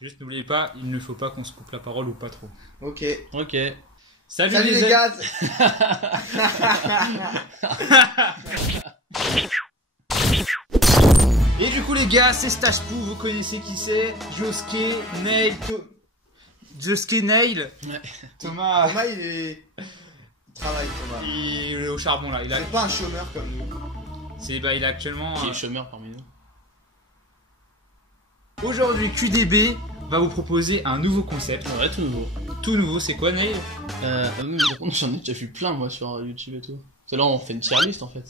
Juste n'oubliez pas, il ne faut pas qu'on se coupe la parole ou pas trop. Ok. Ok. Salut les gars. Et du coup les gars, c'est Stashpoo, vous connaissez qui c'est? Josuke, Nail, Josuke, Nail. Ouais. Thomas, Thomas, il travaille, Thomas. il est au charbon là. C'est pas un chômeur comme nous. Il est actuellement. Qui est chômeur parmi nous? Aujourd'hui, QDB va vous proposer un nouveau concept. Ouais, tout nouveau. Tout nouveau, c'est quoi, Nail? Mais par contre, j'en ai déjà vu plein moi sur YouTube et tout. C'est là on fait une tier list en fait.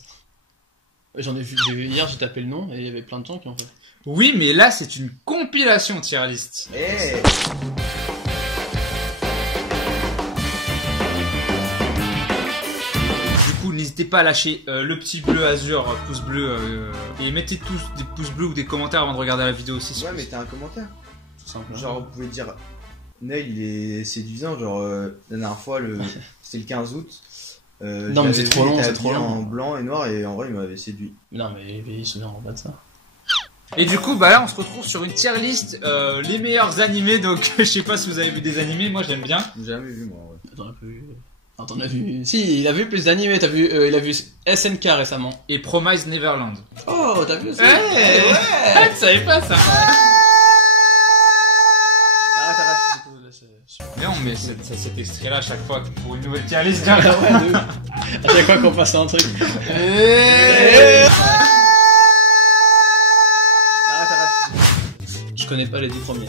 J'en ai vu, hier j'ai tapé le nom et il y avait plein de gens qui ont fait. Oui, mais là c'est une compilation tier list. Eh. Du coup, n'hésitez pas à lâcher le petit bleu azur, pouce bleu, et mettez tous des pouces bleus ou des commentaires avant de regarder la vidéo aussi. Ouais, mettez un commentaire. Tout simplement. Genre, vous pouvez dire Nail, il est séduisant. Genre, la dernière fois, c'était le 15 août. Non, mais c'est trop long, c'est trop long. En blanc et noir, et en vrai, il m'avait séduit. Non, mais il se met en bas de ça. Et du coup, bah là, on se retrouve sur une tier list, les meilleurs animés. Donc, je sais pas si vous avez vu des animés, moi j'aime bien. J'ai jamais vu, moi. Ouais. T'en as pas vu. Enfin, t'en as vu. Si, il a vu plus d'animés. T'as vu, il a vu SNK récemment. Et Promise Neverland. Oh, t'as vu aussi? Ouais. Ah, tu savais pas ça? Ah, t'as raté, du coup, là, c'est. Viens, on met cet extrait là à chaque fois pour une nouvelle tier list. Ah ouais, de ouf. À chaque fois qu'on passe un truc. Ah, t'as raté. Je connais pas les 10 premiers.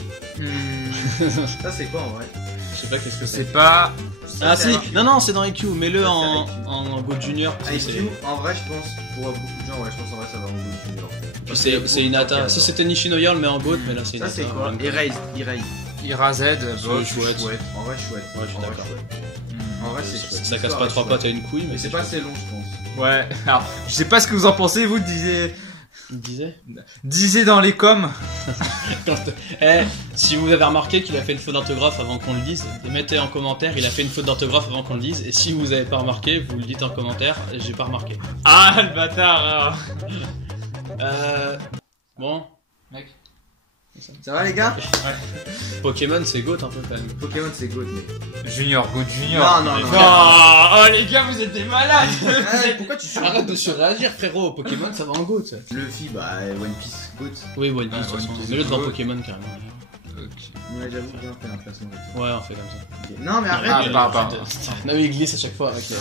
Ça, c'est quoi en vrai? Je sais pas qu'est-ce que c'est. C'est pas. Ah c'est si, un- non non, c'est dans IQ, mets-le Ça, en Go Junior. IQ, en vrai, je pense, pour beaucoup de gens, ouais, je pense en vrai, ça va en Go Junior. Puis c'est Hinata. Si c'était Nishinoya, on le met en GOAT, mais là c'est Ça, Hinata. c'est quoi? J'aime pas. Erase. Ira Z, bof, chouette. En vrai, chouette. Ouais, je suis En vrai, d'accord. chouette. En vrai, c'est chouette. Ça casse pas trois pattes à une couille, mais Mais c'est pas assez long, je pense. Ouais, alors, je sais pas ce que vous en pensez, vous Il disait. disiez dans les coms. Eh, si vous avez remarqué qu'il a fait une faute d'orthographe avant qu'on le dise, mettez en commentaire, il a fait une faute d'orthographe avant qu'on le dise, et si vous avez pas remarqué, vous le dites en commentaire, j'ai pas remarqué. Ah, le bâtard. Bon, Mec. Ça va, les gars? Pokémon c'est GOAT un peu quand même. Pokémon, c'est good, mais. Junior, go Junior. Non. Oh, les gars, vous êtes des malades. Pourquoi tu Arrête de surréagir frérot, Pokémon ça va en GOAT. Luffy, bah, One Piece, good. Oui, One Piece de toute One façon, Piece, mets-le devant GOAT. Pokémon carrément. Ouais, j'avoue, bien fait un classement. Ouais, on fait comme ça. Ok. Non, mais arrête. Ah, pardon. Non mais il glisse à chaque fois. Ok.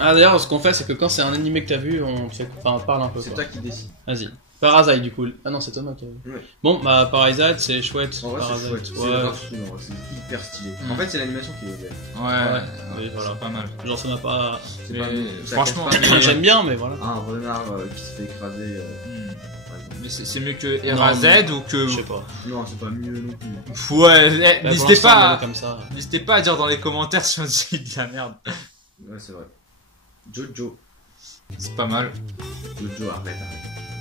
Ah d'ailleurs, ce qu'on fait, c'est que quand c'est un animé que t'as vu, on fait, enfin, on parle un peu. C'est quoi. toi qui décides. Vas-y. Parasite du coup. Ah non, c'est Thomas qui a vu. Ouais. Bon, bah Parasite, c'est chouette. En vrai, c'est Parasite. chouette. C'est Ouais. grave cool, en vrai, c'est hyper stylé. Mm. En fait, c'est l'animation qui est belle. Ouais, oui, voilà. c'est pas mal. Genre ça m'a pas. C'est Mais pas ça franchement, casse pas, J'aime bien, mais voilà. un renard qui se fait écraser. Par exemple. Mais c'est mieux que Era Non, Z mais- ou que. Je sais pas. Non, c'est pas mieux non plus. Ouais, Là, pour n'hésitez l'instant, pas, on est comme ça. n'hésitez pas à dire dans les commentaires si on dit de la merde. Ouais, c'est vrai. Jojo. C'est pas mal. Jojo, arrête.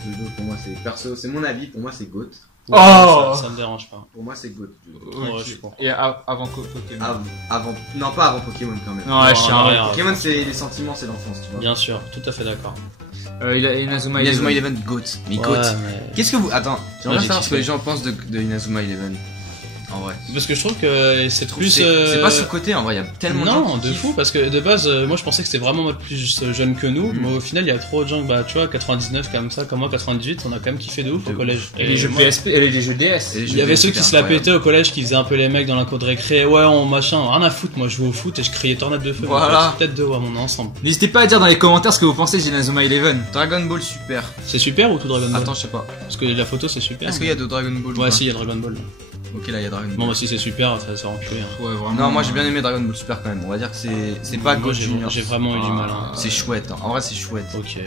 Jojo, pour moi, c'est perso, c'est mon avis. Pour moi, c'est GOAT. Oh Ça me dérange pas. Pour moi, c'est GOAT. Jojo. Ok. Ouais, je comprends. Et avant Pokémon. Avant. Non, pas avant Pokémon quand même. Non, ouais, je suis un- rien. Pokémon, c'est les sentiments, c'est l'enfance, tu vois. Bien sûr, tout à fait d'accord. Il a Inazuma Inazuma Eleven. Eleven, GOAT. Mais Ouais, GOAT. mais- Qu'est-ce que vous. Attends, j'aimerais Ouais, j'ai savoir ce que kiffé. les gens pensent de Inazuma Eleven. En vrai. Parce que je trouve que c'est plus. C'est pas sous-côté en vrai, il y a tellement de gens Non, qui de kiffent. fou, parce que de base, moi je pensais que c'était vraiment en mode plus jeune que nous, mais au final, il y a trop de gens, bah tu vois, 99 comme ça, comme moi, 98, on a quand même kiffé de ouf au collège. Et les jeux moi, PSP, et les jeux DS. Et les il jeux y avait DS, ceux qui c'était se la incroyable. pétaient au collège, qui faisaient un peu les mecs dans la cour de récré, ouais, on machin, rien à foutre, moi je jouais au foot et je criais tornade de feu. Voilà. Peut-être deux, ouais, mon ensemble. N'hésitez pas à dire dans les commentaires ce que vous pensez d'Inazuma Eleven. Dragon Ball Super. C'est super ou tout Dragon Ball? Attends, je sais pas. Parce que la photo c'est super. Est-ce qu'il y a de Dragon Ball ou Ouais, pas si, il y a Dragon Ball. Ok, là il y a Dragon Ball. Bon, bah si c'est super, ça va enculer. Hein. Ouais, vraiment. Non, moi j'ai bien aimé Dragon Ball Super quand même. On va dire que c'est pas Moi, GOAT j'ai Junior. vraiment eu du mal. Hein. C'est chouette, hein. En vrai c'est chouette. Ok.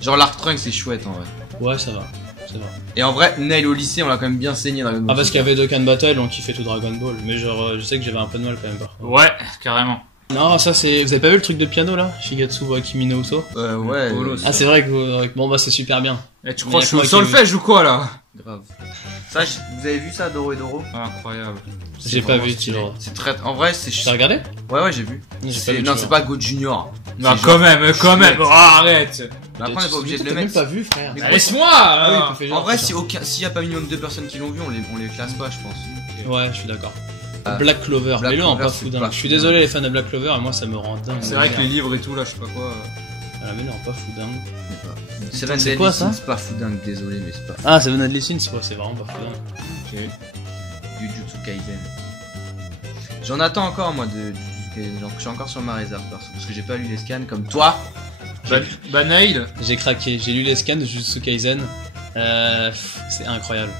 Genre l'Arc Trunks c'est chouette en vrai. Ouais, ça va. Ça va. Et en vrai, Nail au lycée on l'a quand même bien saigné Dragon Ball. Ah, parce qu'il y avait Dokkan Battle, on kiffait tout Dragon Ball. Mais genre, je sais que j'avais un peu de mal quand même par contre. Ouais, carrément. Non, ça c'est. Vous avez pas vu le truc de piano là? Shigatsu wa Kimi no Uso? Ouais. Ah, c'est vrai que bon, bah c'est super bien. Eh, tu Mais crois y que a je suis au que moi qui solfège ou quoi là? Grave. Ça, vous avez vu ça, Doro et Doro? Ah, incroyable. J'ai pas vraiment vu, stylé. Tilo. C'est très. En vrai, c'est. T'as regardé? Ouais, j'ai vu. J'ai pas vu, Non, tu c'est vois. pas GOAT Junior. Non, C'est quand genre même, chouette. Oh, arrête. Bah, après, on n'est pas obligé de le T'as même mettre. pas vu, frère. Mais Bah, laisse-moi Ah oui, il peut faire genre, En vrai, putain. s'il y a pas minimum 2 personnes qui l'ont vu, on les classe pas, je pense. Ouais, je suis d'accord. Ah. Black Clover, Black mais lui en Clover, pas c'est fou dingue. pas Je suis fou désolé dingue. les fans de Black Clover, et moi ça me rend dingue. C'est vrai que les livres et tout, là, je sais pas quoi. Ah, mais non, pas fou dingue. Seven C'est Deadly quoi, ça Sins, c'est pas fou dingue, désolé, mais c'est pas fou. Ah, Seven Deadly Sins, c'est vraiment pas fou dingue. Jujutsu Kaisen. J'en attends encore, moi, de Jujutsu Kaisen. Genre, je suis encore sur ma réserve, parce que j'ai pas lu les scans comme toi. Bah, Nail. J'ai craqué, j'ai lu les scans de Jujutsu Kaisen. C'est incroyable.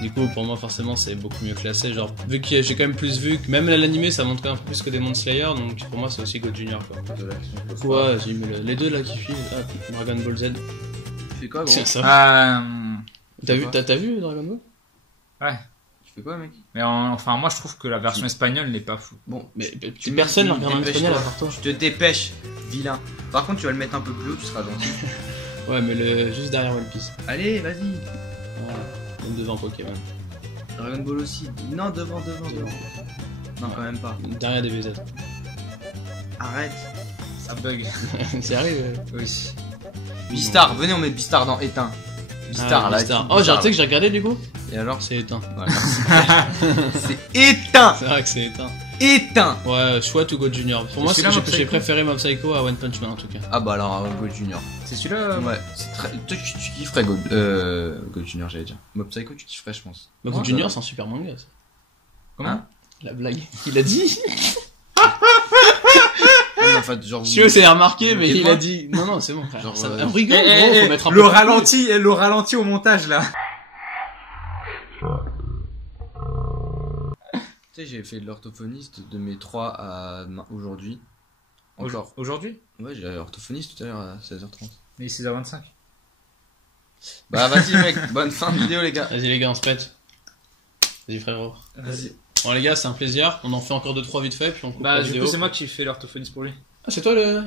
Du coup, pour moi, forcément, c'est beaucoup mieux classé. Genre, vu que j'ai quand même plus vu, que même l'animé, ça montre quand même plus que Demon Slayer, donc pour moi, c'est aussi God Junior, quoi. Ouais, j'ai mis les deux là qui suivent. Ah, Dragon Ball Z. Tu fais quoi, gros? Tiens, ça. Tu fais quoi T'as vu Dragon Ball? Ouais. Tu fais quoi, mec? Mais enfin, moi, je trouve que la version espagnole n'est pas fou. Bon, Mais personne ne regarde en espagnol à part toi. Je te dépêche, vilain. Par contre, tu vas le mettre un peu plus haut, tu seras gentil. Ouais, mais juste derrière One Piece. Allez, vas-y. Voilà. Même devant Pokémon. Dragon Ball aussi. Non, devant. Non, quand même pas. Derrière DBZ. Arrête. Ça bug. C'est arrivé. Oui. Beastar, venez, on met Beastar dans éteint. Beastar, là. Beastar. Oh, j'ai tu sais que j'ai regardé du coup. Et alors? C'est éteint. Voilà. C'est éteint. C'est vrai que c'est éteint. Éteint. Ouais, chouette ou God Junior. Pour moi, celui-là, Mob j'ai Psycho préféré Mob Psycho à One Punch Man en tout cas. Ah bah alors, Go Junior. C'est celui-là. Ouais, c'est très. Toi, tu kifferais Go Junior, j'allais dire. Mob Psycho, tu kifferais, je pense. Bah, God Junior, c'est un super manga. Ça. Comment Hein? La blague. Il a dit. Non, en fait, genre. Je sais, c'est remarqué, mais il Moquez-moi. a dit. Non, non, c'est bon, frère. Genre, Ça, euh, on rigole, gros, faut mettre un peu le de- ralenti au montage là. Tu sais, j'ai fait de l'orthophoniste de mes 3 à aujourd'hui. Encore. Aujourd'hui. Ouais, j'ai l'orthophoniste tout à l'heure à 16h30. Mais 6h25. Bah, vas-y, mec, bonne fin de vidéo, les gars. Vas-y, les gars, on se pète. Vas-y, frérot. Vas-y. Bon, les gars, c'est un plaisir. On en fait encore 2-3 vite fait, puis on coupe Bah, la du vidéo. coup, c'est moi qui fais l'orthophoniste pour lui. Ah, c'est toi le.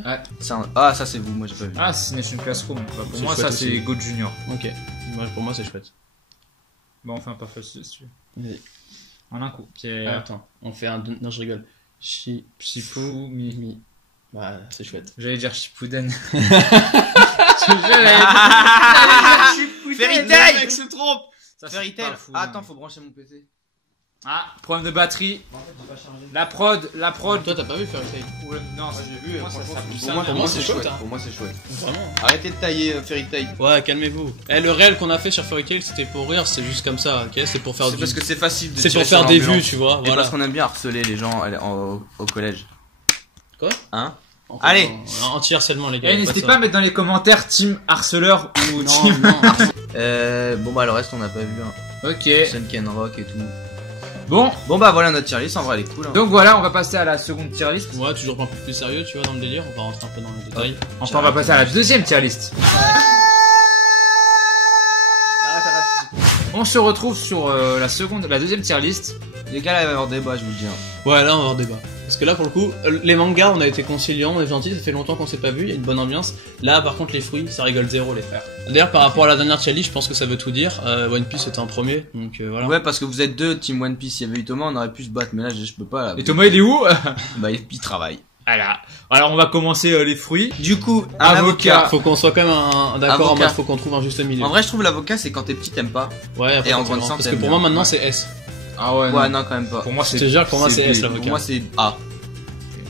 Ah, ça, c'est vous, moi, j'ai pas vu. Ah, c'est Nation Classroom. Bah, pour C'est moi, chouette ça, c'est aussi. Go Junior. Ok. Ouais, pour moi, c'est chouette. Bon, on fait un parfait si tu veux. Vas-y. En un coup. Pierre, Attends, on fait un. Non, je rigole. Shifu, Mi. Mi. Ouais, c'est chouette. J'allais dire Shippuden. Fairy Tail. Le mec se trompe. Ça, Fairy c'est Tail. pas fou, Ah, hein. attends, faut brancher mon PC. Ah, problème de batterie. La prod. Toi, t'as pas vu Fairy Tail? Non, j'ai vu, moi, ça franchement, s'appuie pour ça. moi, mais c'est chouette, hein. Pour moi, c'est chouette. Vraiment? Arrêtez de tailler Fairy Tail. Ouais, calmez-vous. Eh, le réel qu'on a fait sur Fairy Tail, c'était pour rire, c'est juste comme ça, ok? C'est pour faire C'est du. parce que c'est facile de C'est tirer pour faire sur des l'ambulance. vues, tu vois. Et Voilà. parce qu'on aime bien harceler les gens au collège. Quoi? Hein? En Allez. Anti-harcèlement, les gars. Eh, n'hésitez pas à mettre dans les commentaires team harceleur ou Non, team. non. Bon bah le reste on n'a pas vu hein. Ok. Sunken Rock et tout. Bon, Bon bah voilà notre tier list, en vrai elle est cool hein. donc voilà, on va passer à la seconde tier list. Ouais, toujours un peu plus sérieux, tu vois, dans le délire. On va rentrer un peu dans les détails. Enfin, on va passer à la deuxième tier list. On se retrouve sur la deuxième tier list. Les gars là il va y avoir débat je vous le dis hein. Ouais, là, on va avoir débat. Parce que là, pour le coup, les mangas, on a été conciliants, on est gentils, ça fait longtemps qu'on s'est pas vu, il y a une bonne ambiance. Là, par contre, les fruits, ça rigole zéro, les frères. D'ailleurs, par rapport à la dernière tier list, je pense que ça veut tout dire. One Piece était en premier, donc voilà. Ouais parce que vous êtes deux team One Piece, s'il y avait eu Thomas on aurait pu se battre mais là je peux pas là. Et Thomas, il est où? Bah il travaille. Voilà. Alors, on va commencer les fruits. Du coup un Avocat. avocat. Faut qu'on soit quand même d'accord en Avocat. mode, faut qu'on trouve un juste milieu. En vrai je trouve l'avocat c'est quand t'es petit t'aimes pas. Ouais, après, et en quand grande tu sens, Parce que t'aimes pour bien. moi, maintenant, Ouais. c'est S. Ah ouais. Ouais non quand même pas. Pour moi, Je te c'est jure, pour moi, c'est S, B. l'avocat. Pour moi c'est A.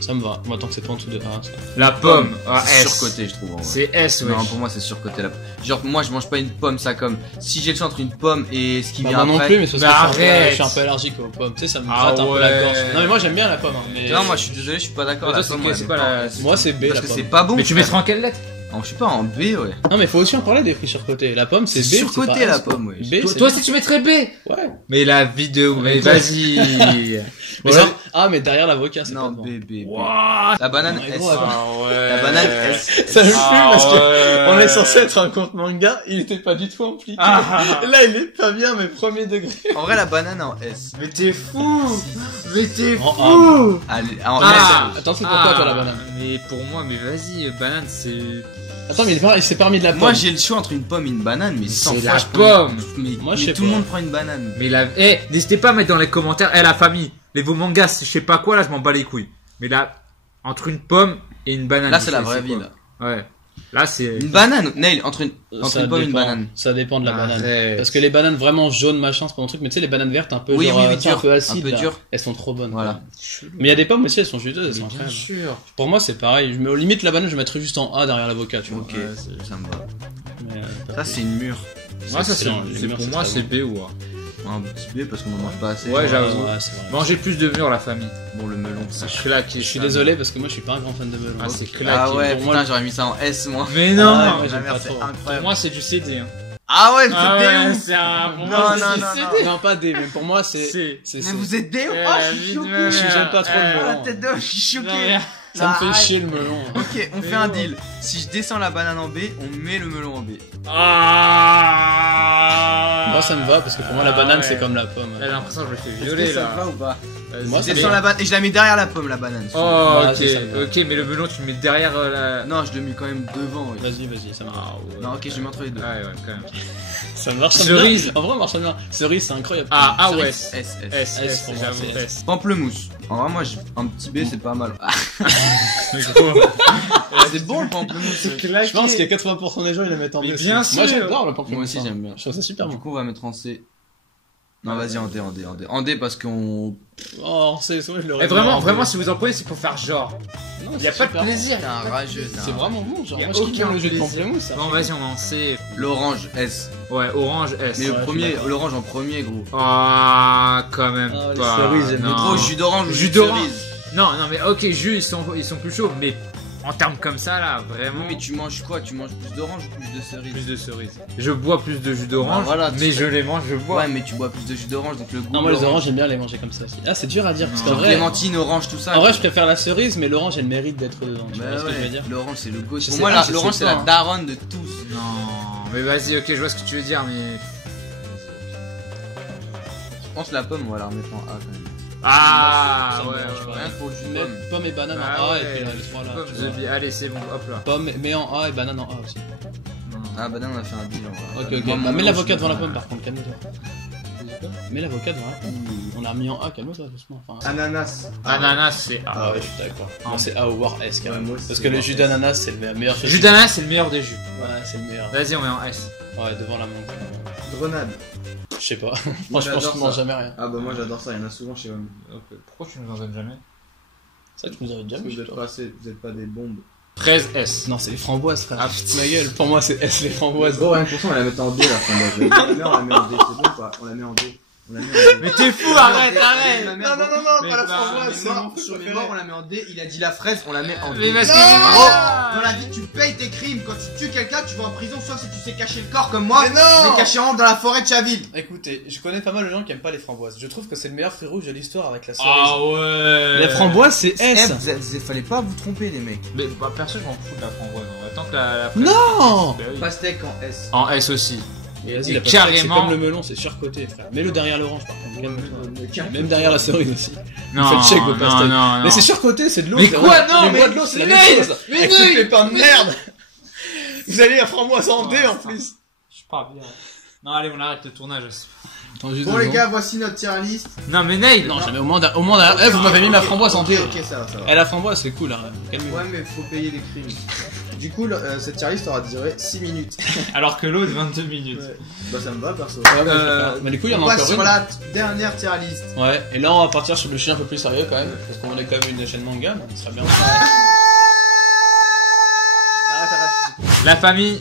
Ça me va. Moi, tant que c'est pas en dessous de A, ça. la pomme. Ah, C'est S. surcoté je trouve en vrai. C'est S, ouais. Non, pour moi c'est surcoté là. Genre moi je mange pas une pomme ça comme si j'ai le choix entre une pomme et ce qui Bah, vient moi non après. plus, mais c'est Bah, parce que arrête. je suis un peu allergique aux pommes. Tu sais, ça me Ah gratte un peu la ouais. gorge. Non, mais moi, j'aime bien la pomme. Hein, mais... Non moi je suis désolé je suis pas d'accord Mais la toi, pomme, c'est ouais, c'est mais pas la. Moi, c'est B, parce la que pomme. c'est pas bon. Mais tu mettras en quelle lettre? Non, je suis pas en B ouais. Non, mais faut aussi en parler des fruits surcotés. La pomme, c'est B. C'est surcoté, pas S, la quoi. pomme, ouais. B, c'est Toi, bien. si tu mettrais B. Ouais. Mais la vidéo, mais toi. vas-y. Mais Voilà. ça- Ah, mais derrière l'avocat, c'est pas Non bon. B. Wouah. La banane Ouais, S. gros, ouais. La banane S. Ça me fume parce que ouais. on est censé être un compte manga, il était pas du tout impliqué. Ah. Et là, il est pas bien, mais premier degré. En vrai la banane en S. Mais t'es fou. Mais t'es En fou. Allez, en Ah. Attends, c'est pourquoi toi la banane? Mais pour moi, mais vas-y, banane, c'est. Attends, mais il s'est pas remis de la S. pomme. Moi j'ai le choix entre une pomme et une banane mais sans C'est fois, la je prends une- pomme. Mais, Moi, je mais sais tout le pas. monde prend une banane. Mais la. Eh, n'hésitez pas à mettre dans les commentaires. Eh, la famille, les vos mangas, je sais pas quoi, là, je m'en bats les couilles. Mais là, entre une pomme et une banane. Là, c'est la Je sais vraie vie, quoi. là. Ouais. Là, c'est. Une banane, Nail, entre une pomme et une banane. Ça dépend de la banane. Arrête. Parce que les bananes vraiment jaunes, machin, c'est pas mon truc, mais tu sais, les bananes vertes un peu, Oui, genre, oui, oui, tu sais, un dur, peu acides, un peu là, dur. elles sont trop bonnes. Voilà. Mais il y a des pommes aussi, elles sont juteuses, elles sont Bien incroyables. sûr. Pour moi, c'est pareil. Je mets au limite la banane, je mettrais juste en A derrière l'avocat, tu vois. Ok, Ouais, ça me va. Mais, Ça, c'est une mûre. Moi, ça, excellent, les c'est mûres, pour c'est moi, très c'est bon. B ou A. Un petit B parce qu'on en mange pas assez. Ouais, j'avoue. Ouais, c'est vrai. Mangez plus de mûres, la famille. Bon, le melon, ça. Je suis là qui. Je suis désolé parce que moi, je suis pas un grand fan de melon. Ah, c'est clair. Ah ouais, Pour moi, putain, le- j'aurais mis ça en S, moi. Mais non. Ah, moi, La j'aime merde, pas c'est trop. Pour incroyable. moi, c'est du CD. Hein. Ah ouais, vous Ah êtes ouais, des ouf. c'est un. Pour Non, moi, non, c'est non, du non. CD. Non, pas des, mais pour moi, c'est. C'est. Mais vous êtes des ouf. Eh, Oh, la je suis vie de choqué. merde. J'aime pas trop le Eh, melon. Ah, la tête d'homme, je suis Non, choqué. mais- Ça me fait Arrête. chier le melon. Ok, on Mais fait un non. deal. Si je descends la banane en B, on met le melon en B. Ah. Moi, ça me va parce que pour moi, la banane, ouais. c'est comme la pomme. J'ai l'impression que je me fais Est-ce violer que ça là. va ou pas? Moi, Je ça descends va. la banane et je la mets derrière la pomme, la banane. Oh, Bah, ok, ça me va. ok, mais le melon, tu le mets derrière la. Non, je le mets quand même devant. Oui. Vas-y, ça marche. Ah, ouais. Non, ok, je le mets entre les deux. Ouais, ouais, quand même. Ça marche Cerise. bien. En vrai, marche bien. Cerise, c'est incroyable. Ah, ah ouais. Cerise. S, S. S, S, S, pour moi, j'avoue, c'est S. Pamplemousse. En vrai, moi, un petit B, c'est pas mal. Ah, c'est bon le pamplemousse. Je pense qu'il y a 80% des gens, ils le mettent en Mais B. bien aussi. Moi, sûr. j'adore le pamplemousse. Moi aussi, j'aime bien. Je trouve ça super Du bon. coup, on va mettre en C. Non, vas-y, en D, en D, en D. En D parce qu'on. Oh, c'est moi, je l'aurais Et vraiment, mis en vraiment, B. si vous en prenez, c'est pour faire genre. Non, Il y a c'est pas de super bon. plaisir. T'es un rageux. C'est vraiment bon, genre Y a moi je kiffe aucun le jeu de plaisir. pamplemousse. ça. Bon, vas-y, on va en C. L'orange, S. Ouais, orange, S. Mais Ouais, le je premier, suis d'accord. l'orange en premier, gros. Ah, quand même Ah, les pas. cerises, j'aime non. bien. Gros, jus d'orange ou Jus jus de d'orange. cerise. Non, non, mais ok, jus, ils sont plus chauds, mais en termes comme ça, là, Oui, vraiment. mais tu manges quoi? Tu manges plus d'orange ou plus de cerise? Plus de cerises. Je bois plus de jus d'orange, Bah voilà, tu mais sais. je les mange, je bois. Ouais, mais tu bois plus de jus d'orange, donc le goût. Non, moi les d'orange. oranges j'aime bien les manger comme ça aussi. Ah, c'est dur à dire parce Non. qu'en Genre vrai, clémentine, orange, tout ça. en vrai je préfère la cerise, mais l'orange elle mérite d'être dedans. Tu Bah vois ce que je veux ouais, dire? l'orange c'est le goût. Je Pour sais moi, pas, je l'orange sais c'est pas, la hein. daronne de tous. Non, mais vas-y, ok, je vois ce que tu veux dire, mais. Je pense la pomme, on va la remettre en A quand même. Ah, Ça me ouais, dérange ouais, pas. ouais. Rien que pour le jus de Mais pomme. pomme et banane Ah en A ouais. et puis là, les trois là. Pomme, tu the vois. bee. Allez, c'est bon, hop là. Pomme mais en A et banane en A aussi. Ah bah non, on a fait un deal. Ok, Moi, ok. mon Bah, mets mélange, l'avocat je devant la mets pomme un- par contre, calme-toi. Mets l'avocat devant la pomme. On l'a remis en A, calme-toi doucement. Enfin, Ananas. Ananas, c'est A. ah ouais, je suis d'accord. Moi c'est A ou voire S quand Ouais, même. moi aussi, Parce c'est que le voire jus S. d'ananas c'est le meilleur. Jus d'ananas, c'est le meilleur des jus. Ouais, c'est le meilleur. Vas-y, on met en S. Ouais, devant la menthe. Grenade. Je sais pas. Moi, Franchement, je j'adore mange ça. jamais rien. Ah bah moi j'adore ça, il y en a souvent chez moi. Pourquoi tu nous en donnes jamais? Ça, tu nous avais déjà Parce que mis. vous êtes pas assez, vous êtes pas des bombes. 13 S. Non, c'est les framboises, frère. Ah, Putain, ma gueule. Pour moi, c'est S, les framboises. Gros, rien que pour ça, on la met en D la framboise. On la met, on la met en D, c'est bon quoi. On la met en D. On la met en D. Mais t'es fou, arrête, arrête! Non, non, Mais pas la framboise, c'est mon sur les morts, on la met en D. Il a dit la fraise, on la met en D. Mais parce que. Gros, Ah. dans la vie, tu payes tes crimes. Quand tu tues quelqu'un, tu vas en prison, sauf si tu sais cacher le corps comme moi. Mais non. Tu sais cacher en dans la forêt de Chaville. Écoutez, je connais pas mal de gens qui aiment pas les framboises. Je trouve que c'est le meilleur fruit rouge de l'histoire avec la cerise. Ah ouais! Les framboises, c'est S. Fallait pas vous tromper, les mecs. Mais bah, perso, je m'en fous de la framboise. En vrai. Tant que la Non. Bah oui. Pastèque en S. En S aussi. Et vas-y, Et la pastèque, c'est carrément- comme le melon, c'est surcoté, frère. Mets-le derrière l'orange, par contre. Calme-toi. Même Même derrière la cerise aussi. Non, faites check, vos non, pastèques. non, non. Mais c'est surcoté, c'est de l'eau. Mais c'est quoi, vrai. non, Les mais- bois de l'eau, c'est la mais- même chose. mais Avec non, toutes les pains de mais- merde. Vous allez à framboise en D Ouais, en ça. plus. Je pars bien. Non, allez, on arrête le tournage. Attends, juste Bon deux les secondes. gars, voici notre tier list. Non, mais Nail! Non, jamais au moins derrière. Eh, vous m'avez mis ma framboise en D. Ok, ça va, ça va. Eh, la framboise, c'est cool, hein. Calmez-vous. Ouais, mais faut payer les crimes. Du coup, cette tier list aura duré 6 minutes. Alors que l'autre, 22 minutes. Ouais. Bah, ça me va perso. Ouais, ouais, je vais faire. Mais du coup, il y en On a passe encore sur une. la dernière tier list. Ouais, et là, on va partir sur le chien un peu plus sérieux quand même. Parce qu'on est quand même une chaîne manga, donc ce serait bien. La famille,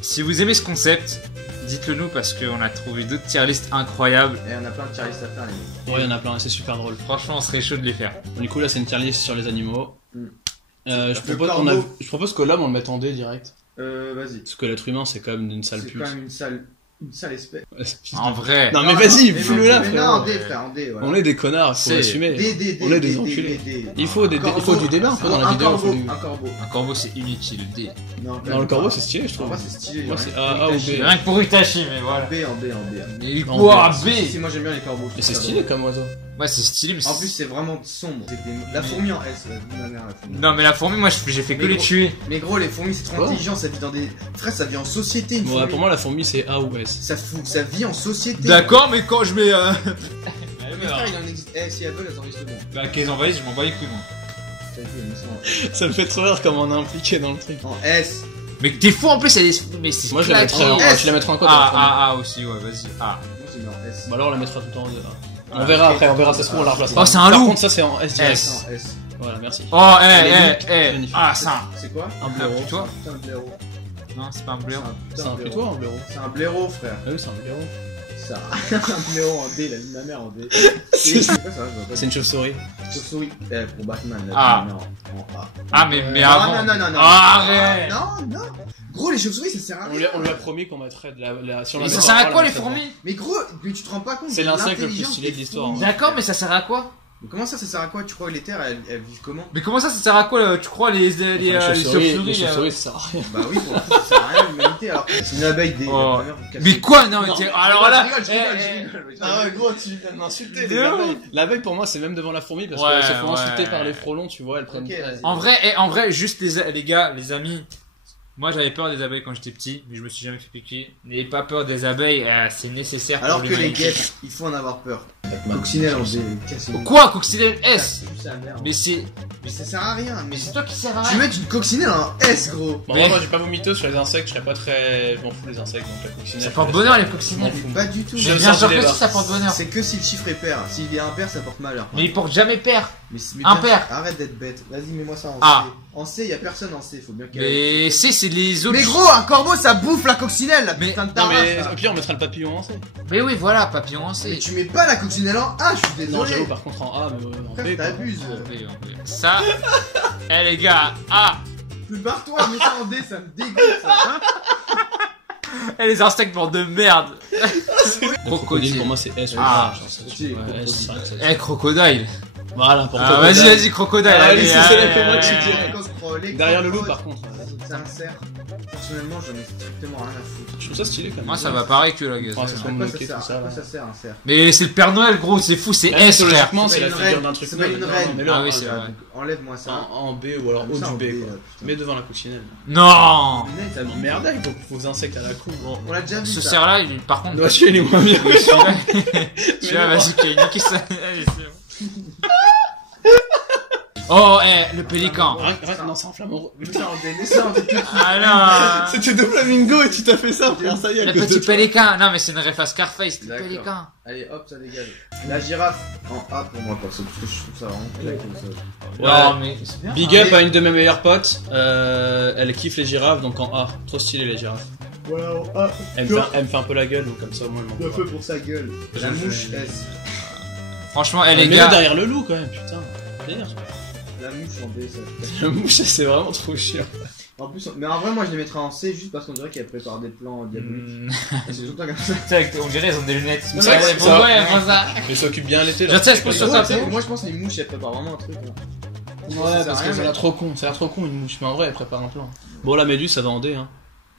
si vous aimez ce concept, dites-le nous parce qu'on a trouvé d'autres tier lists incroyables. Et on a plein de tier list à faire, les mecs. Ouais, il y en a plein, et c'est super drôle. Franchement, on serait chaud de les faire. Du coup, là, c'est une tier list sur les animaux. Mm. Je propose que l'homme, on le mette en D direct. Vas-y. Parce que l'être humain, c'est quand même une sale C'est pute. quand même une sale espèce. En vrai. Non, mais vas-y, mais fous-le là, mais frérot. non, en D, frère, en D. Voilà. On est des connards, faut C'est- assumer. D, On est des enculés. Il faut du débat un peu dans la vidéo. Corbeau, faut du- un corbeau. Un corbeau, c'est inutile. D. Non, Non, le corbeau, c'est stylé, je En trouve. vrai, c'est stylé. Moi, ouais. c'est A ou B. Rien que pour Itachi, mais En voilà. B, en B, en B. Mais Non, quoi, B. B? Si, moi j'aime bien les corbeaux. Et c'est ça stylé drôle. comme oiseau. Ouais, c'est stylé, mais En plus, c'est vraiment sombre. La fourmi en S, ma mère, la fourmi. Non, mais la fourmi, moi, j'ai fait que Mais les gros- tuer. Mais gros, les fourmis, c'est trop Quoi intelligent. Ça vit dans des. Frère, ça vit en société, une Ouais, fourmi. pour moi, la fourmi, c'est A ou S. Ça vit en société. D'accord, mais quand je mets. Mais frère, il en existe. Eh, si elles veulent, elles enregistrent bon. Bah, qu'elles envahissent, je m'en bats les couilles, moi. Ça me fait trop rire comment on est impliqué dans le truc. En S. Mais t'es fou en plus, elle est. Mais c'est Moi je la mettrais en, S. je la mettrais en quoi toi, la première Ah aussi, ouais, vas-y. Ah. Moi j'ai mis en S. Bah alors on la mettra tout en deux. On verra après, on verra, ça se trouve on la replacera. Oh, c'est un Par loup. contre, ça c'est en S direct. S. En S. Voilà, merci. Oh, Magnifique. Ah, c'est un. C'est quoi? Un blaireau. Toi? Putain de blaireau. Non, c'est pas un blaireau. C'est un plutôt un blaireau. C'est un blaireau, frère. Ah oui, c'est un blaireau. Ça. Un blaireau en D, il a mis ma mère en D. C'est quoi ça? Je vois pas. c'est une chauve-souris. Chauve-souris. Pour Batman, là. Ah. Non, en A. Ah, mais Non, avant. non. Ah, arrête. Non. Gros, les chauves-souris, ça sert à rien. On lui a promis qu'on mettrait de la sur la Mais ça maison. sert à Voilà, quoi les on mettrait fourmis? Mais gros, mais tu te rends pas compte. C'est de l'insecte le plus l'intelligence stylé de des l'histoire, fourmis. D'accord, mais ça sert à quoi? Mais comment ça sert à quoi? Tu crois que les terres, elles vivent comment? Mais comment ça sert à quoi, tu crois, les Les chauves-souris chauves-souris, ça sert à rien. Bah oui, pour l'instant, ça sert à rien l'humanité. Alors, c'est une abeille des. Oh. la mère, vous cassez. Mais quoi? Non, mais Non. alors là. Je rigole. Ah ouais, gros, tu viens de m'insulter. De L'abeille. L'abeille, pour moi, c'est même devant la fourmi parce Ouais, qu'elle se fait ouais. insulter par les frelons, tu vois, elles prennent. Ok, vas-y. En vrai, juste les gars, les amis. Moi, j'avais peur des abeilles quand j'étais petit, mais je me suis jamais fait piquer. N'ayez pas peur des abeilles, c'est nécessaire. Alors pour que les l'humanité. guêpes, il faut en avoir peur. Coccinelle en D. Cassez-vous. Quoi, coccinelle S? Cassez-vous sa mère. Mais c'est. Mais ça sert à rien. Mais c'est toi qui sert à Tu rien. veux mettre une coccinelle en S, gros. Bon, Mais- moi, j'ai pas vomito sur les insectes, je serais pas très. Je m'en fous des insectes, donc la coccinelle. Ça porte bonheur les Je coccinelles. m'en fous. Pas du tout. Je Mais me bien sors sûr du que débat. si, ça porte bonheur. C'est que si le chiffre est pair. S'il est impair, ça porte malheur. Mais il porte jamais pair. Mais Impair. Arrête d'être bête. Vas-y, mets-moi ça en Ah. C. En C, y a personne en C. Faut bien qu'elle. Mais c'est les autres. Mais gros, un corbeau, ça bouffe la coccinelle, la Mais- putain de Non, tarasse, mais là. au pire, on mettra le papillon en C. Mais oui, voilà, papillon en Mais C. tu mets pas la coccinelle en A, je suis Non, désolé. j'avoue, par contre, en A, mais en Frère, B. quoi. t'abuses. Ça. Eh les gars, ah. Plus barre-toi, mets ça en D, ça me dégoûte, ça. Eh les insectes bande de merde. Le crocodile, pour moi, c'est S. Ah. Crocodile, Ouais, S, crocodile. 5, Eh crocodile. Voilà, pour Ah, crocodile. vas-y, crocodile. Ah, allez, allez, c'est allez, celle que moi, allez, tu allez. dirais. Derrière le loup, par contre. C'est un cerf. Personnellement, j'en ai strictement rien à foutre. Je trouve ça stylé quand même. Moi ça va pareil que la gueule. Ah, ça se À quoi monoquet, ça tout sert, ça, à quoi là. ça sert un cerf? Mais c'est le Père Noël gros, c'est fou, c'est S frère. Logiquement, c'est C'est la une figure reine, d'un truc c'est pas une reine. Mais Ah là, oui, c'est Ah, vrai. donc, enlève-moi ça. en B ou alors Comme haut ça, du en B, B, quoi. là, putain. Mais devant la coccinelle. Non. Mais ça me Merde, il faut vos insectes à la coupe. On l'a déjà vu. Ce ça. cerf là, par contre. Doit chier les moins bien. Oui, celui-là, vas-y, qui a niqué ça. Allez, c'est bon. Oh, le pélican. Arrête, non, c'est un flamant. Mets ça en D, mets ça en D. Ah C'était de flamingo et tu t'as fait ça, frère, ça y est, non. à Le cause de petit toi. pélican. Non, mais c'est une ref à Scarface, le D'accord. pélican. Allez, hop, ça dégage. La girafe en A pour moi, perso, parce que je trouve ça vraiment claqué, ça. Non, mais c'est bien. Big up à une de mes meilleures potes. Elle kiffe les girafes, donc en A. Trop stylé les girafes. Voilà, en A. Elle me fait un peu la gueule, donc comme ça au moins elle m'en Le voit. feu pour sa gueule. La Je mouche fais- S. Franchement, les Mets-le gars. derrière le loup quand même, putain. Délire. La mouche en B, ça. La mouche, c'est vraiment trop chiant. En plus, mais en vrai, moi je les mettrais en C juste parce qu'on dirait qu'elle prépare des plans diaboliques. C'est tout le temps comme ça. On dirait ils ont des lunettes. Non, C'est vrai mais que bon, ça- ouais, moi ça. Mais s'occupe bien l'été Je là. sais, je pense Gros, sur ta tu sais, peau. moi je pense que les mouches elles préparent vraiment un truc. Là. Ouais, Ça parce sert à que ça a rien, l'air trop con, ça a l'air trop con une mouche, mais en vrai elle prépare un plan. Bon la méduse ça va en D hein.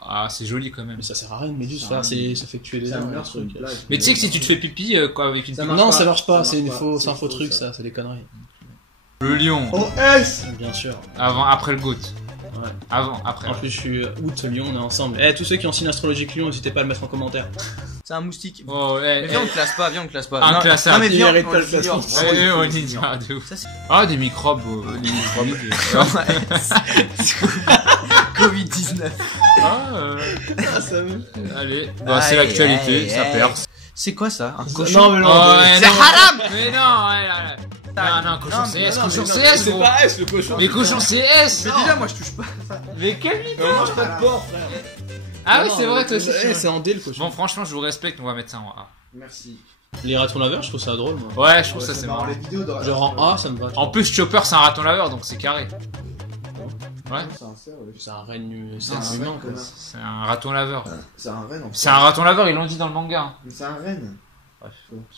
Ah, c'est joli quand même. Mais ça sert à rien une méduse, Ça frère, sert à rien. ça fait tuer les Ça gens. meurt sur une plage. Mais tu sais que si tu te fais pipi quoi, avec une Ça pipi- marche Non pas. ça marche pas, Ça c'est marche pas. c'est un faux C'est truc faux, ça, c'est des conneries. Le lion. Oh S. Bien sûr. Avant, après le goût. Ouais. Avant, après. En plus je suis août, Lyon, on est ensemble. Eh tous ceux qui ont signe astrologique Lyon, n'hésitez pas à le mettre en commentaire. C'est un moustique. Oh, Mais viens, on te classe pas, viens, on te classe pas. Un Non, classable. Non, mais Il viens, mérite on pas le le classement. ignore. Ouais, on le est ignore. de ouf. Ça, c'est- Ah, des microbes. Des microbes. Covid-19. Ah ça me... Allez, bah, c'est Aïe, l'actualité, aïe, ça aïe. perce. C'est quoi ça? Un cochon? Non mais non, Oh, mais- ouais, C'est non. haram! Mais non, ouais, là. Non, cochon Non, c'est mais S, non, cochon mais c'est non, S, c'est gros. pas S le cochon. Mais cochon c'est S. Mais déjà, moi je touche pas. Mais quel On mange pas de porc frère. Ah oui, Non, c'est vrai, toi aussi. Eh, tu c'est en D le cochon. Bon, franchement, je vous respecte, on va mettre ça en A. Merci. Les ratons laveurs, je trouve ça drôle moi. Ouais, je trouve Ouais, ça c'est marrant, marrant. les vidéos de Genre en A ça me va. tu En vois. plus, Chopper c'est un raton laveur donc c'est carré. Ouais. C'est un cerf, ouais. C'est un renne, c'est Non, un c'est humain un quoi. connard. C'est un raton laveur. C'est un renne en fait. C'est un raton laveur, ils l'ont dit dans le manga. Hein. Mais c'est un renne.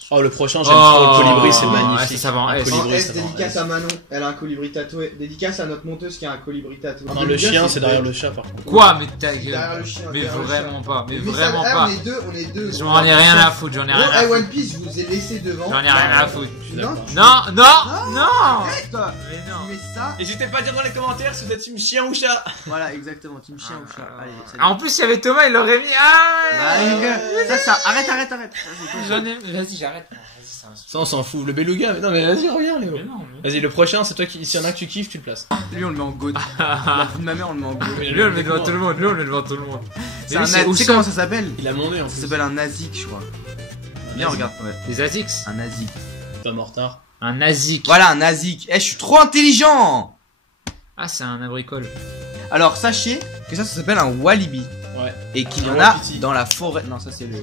Oh le prochain j'aime trop le colibri, c'est ouais, magnifique. ça va en Un S. En colibri, S, ça va en dédicace S. à Manon, elle a un colibri tatoué. Dédicace à notre monteuse qui a un colibri tatoué. Non le chien c'est derrière le chat par contre. Quoi, mais ta Derrière gueule. le chien. Mais derrière le vraiment chien. pas, mais Mais vraiment ça, pas. on est deux. J'en ai rien à foutre, j'en ai rien Gros, à One foutre. Piece, je vous ai laissé devant. J'en ai rien à foutre. Non, Non, non. arrête. Mais non. Tu mets ça. N'hésitez pas à dire dans les commentaires si vous êtes team chien ou chat. Voilà, exactement, team chien ou chat. Allez, salut. Ah, en plus, il y avait Thomas, il l'aurait mis. Ah Bah, les gars, ça, arrête. J'en ai. Vas-y, j'arrête. Ça, on s'en fout. Le beluga, mais non, mais vas-y, reviens, Léo. Mais non, mais... Vas-y, le prochain, c'est toi qui. S'il y en a que tu kiffes, tu le places. Lui, on le met en goat. La fille de ma mère, on le met en goat. Lui, on le met devant tout le monde. Lui, on le met devant tout le monde. C'est un tu sais comment ça s'appelle? Il a mondé en Ça plus. s'appelle un nazik, je crois. Viens, regarde. Ouais. Des Asics. Un nazik. Pas en retard. Un Asic. Voilà, un nazik. Eh, je suis trop intelligent! Ah, c'est un abricole. Alors, sachez que ça s'appelle un walibi. Ouais. Et qu'il y Un en a wapiti. dans la forêt. Non, ça c'est le.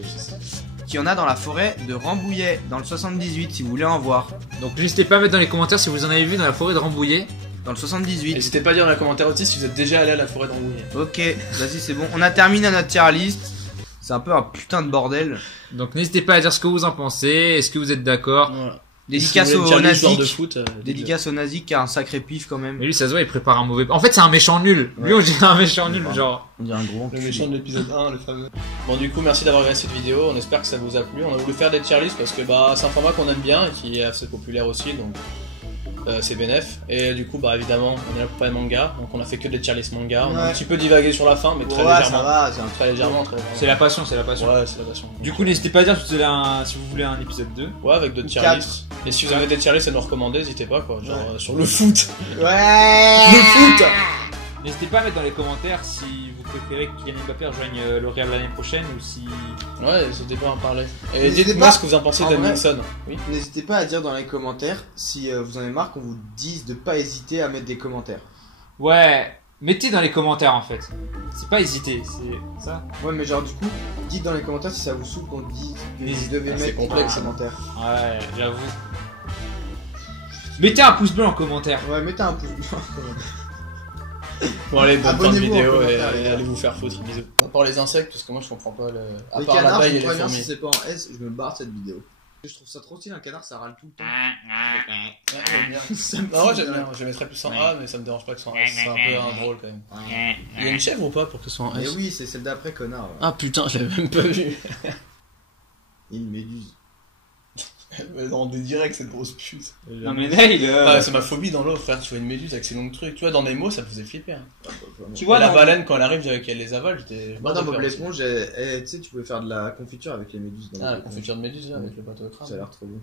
Qu'il y en a dans la forêt de Rambouillet, dans le 78, si vous voulez en voir. Donc, n'hésitez pas à mettre dans les commentaires si vous en avez vu dans la forêt de Rambouillet. Dans le 78. N'hésitez pas à dire dans les commentaires aussi si vous êtes déjà allé à la forêt de Rambouillet. Ok, vas-y, c'est bon. On a terminé notre tier list. C'est un peu un putain de bordel. Donc, n'hésitez pas à dire ce que vous en pensez. Est-ce que vous êtes d'accord? Voilà. Dédicace Si vous voulez au une tier list joueur de nazik. foot. Dédicace au nazik qui a un sacré pif quand même. Mais lui, ça se voit, il prépare un mauvais. En fait, c'est un méchant nul. Lui, on dirait un méchant nul, Ouais. genre. On dirait un gros Le enculé. méchant de l'épisode 1, le fameux. Bon, du coup, merci d'avoir regardé cette vidéo. On espère que ça vous a plu. On a voulu faire des tier lists parce que bah, c'est un format qu'on aime bien et qui est assez populaire aussi, donc c'est bénef. Et du coup, bah évidemment, on est là pour parler manga, donc on a fait que des tier lists manga. On a un Ouais. petit peu divagué sur la fin, mais très Ouais, ça légèrement. va, c'est un Très légèrement, très légèrement. C'est la passion, c'est la passion. Ouais, c'est la passion. Du coup, n'hésitez pas à dire si vous voulez un épisode 2. ouais, avec d'autres tier Quatre. lists. Et si vous avez des tier lists à nous recommander, n'hésitez pas quoi. Genre sur le foot. Ouais. Le foot. N'hésitez pas à mettre dans les commentaires si vous préférez que Kylian Mbappé rejoigne le Real l'année prochaine ou si. Ouais, n'hésitez pas à en parler. Et N'hésitez dites-moi pas. ce que vous en pensez En de vrai. Nixon. Oui. N'hésitez pas à dire dans les commentaires si vous en avez marre qu'on vous dise de pas hésiter à mettre des commentaires. Ouais, mettez dans les commentaires en fait. C'est pas hésiter, c'est ça. Ouais, mais genre du coup, dites dans les commentaires si ça vous saoule qu'on dise que vous devez c'est mettre complexe. des commentaires. Ouais, j'avoue. Mettez un pouce bleu en commentaire. Ouais, mettez un pouce bleu. Bon allez, bonne fin de Abonnez-vous en vidéo et, commentaire, les gars. allez vous faire foutre, bisous. À part les insectes, parce que moi je comprends pas le... À Les part canards, l'abeille je et les préviens si fourmis. c'est pas en S, je me barre de cette vidéo. Je trouve ça trop stylé, un canard ça râle tout le temps. Ouais, j'aime bien. Ça me Non, ouais, fout j'aime de- bien, je mettrais plus en A, mais ça me dérange pas que ce soit en S, c'est un peu un drôle quand même. Il y a une chèvre ou pas pour que ce soit en Mais S? oui, c'est celle d'après, connard. ouais. Ah putain, je l'avais même pas vu. Une méduse. Mais non, des directs cette grosse pute. Non mais Neil, Ah, c'est ma phobie dans l'eau, frère, tu vois une méduse avec ses longs trucs. Tu vois, dans Nemo, ça me faisait flipper. Hein. tu Et vois la dans- baleine, quand elle arrive, qu'elle les avale, j'étais. Moi dans mort de Bob peur aussi. l'éponge, tu sais, tu pouvais faire de la confiture avec les méduses. Dans Ah, la Bob l'éponge. confiture de méduse, là, avec le bateau de Ça a crabe. l'air trop bon.